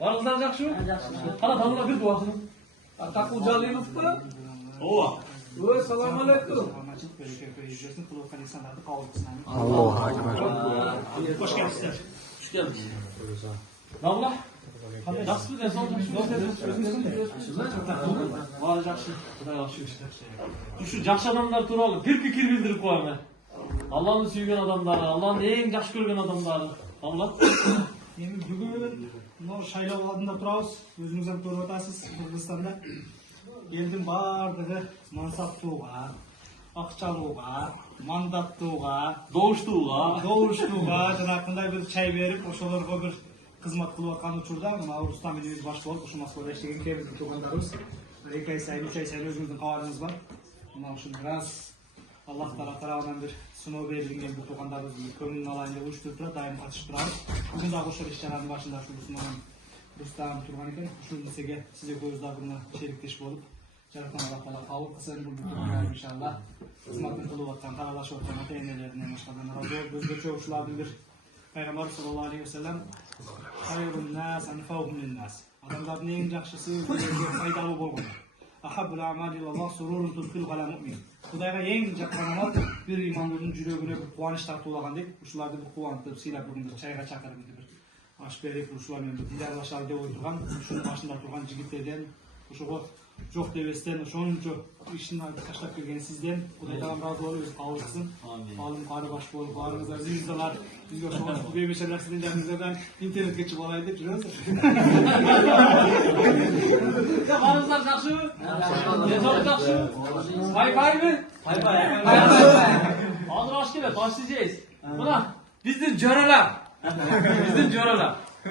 Barınızlar жақсы ма? Қана танымға бір дуасың. Атақу жалинов па? Ова. Ой, салам алейкум. Allahu Akbar. Hoş geldiniz. Hoş geldiniz. Namla? Жақсы ба? Денсаулық Бары жақсы. Құдай жақсы işte. Şu жақсы адамдар туралы bir fikir bildirip koyayım. Allah'ın sүйген адамдары, Allah'ın en жақсы көрген адамдары. Namla? Енді бүгін мынау шайлау алдында тұрамыз. Өзіңіздер көріп отырсыз, Қырғызстанда елдің барлығы мансаптауға, ақша алуға, мандаттауға, Doğuştuğuğa. жаңағындай бір чай беріп, ошолорго бір қызмат кылып аткан учурда мына Рустам инибиз баш болуп ушул Москвада иштеген кээ-биздин туугандарыбыз 2 ай сайын 3 ай сайын өзүңүздүн кабарыңыз бар. Мына ушул бираз Аллах Таала тарабынан бир сыноо берилген бул туугандарыбыздын көңүлүн алайын деп уюштуруп турат, дайым катышып турабыз. Бүгүн дагы ошол иш-чаранын башында ушул сыноонун Рустам турган экен. Ушул нерсеге сиз экөөбүз дагы мына шериктеш болуп, жараткан Аллах Таала кабыл кылсын бул туугандар иншалла. Кызматын кылып аткан, каралашып аткан ата-энелеринен башкадан разы болуп, өзгөчө ушулардын бир Peygamber sallallahu aleyhi ve sellem hayrun nas anfa'uhum linnas. Adamların en yaxşısı özlerine faydalı bolğan. Ahabbul a'mali ilallah sururun tudkhil ala mu'min. Xudayga eng jaqқан amal bir imanlının жүрөгүнө bir кубаныч тартуулаган деп, ушуларды bir кубантып, сыйлап бүгүн bir чайга чакырып bir аш берип, ушулар менен bir дидарлашалы деп отурган, ушунун башында турган жигиттерден, ушуга жок дебестен, ошончо ишин таштап келген сизден Кудай Таалам разы болуп, өз кабыл кылсын. Алым кары баш болуп, баарыңыздар зиндалар, бизге ошол бейбешелер сиздин жаныңыздан интернетке чыгып алайын деп жүрөбүз. Barınızlar жақсы mı? Денсаулық жақсы mı? Pay mı? Pay. Hazır hoş geldin, başlayacağız. Buna bizden cöreler.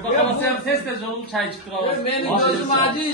Bakalım sen ses de çay çıktı. Benim gözüm acı.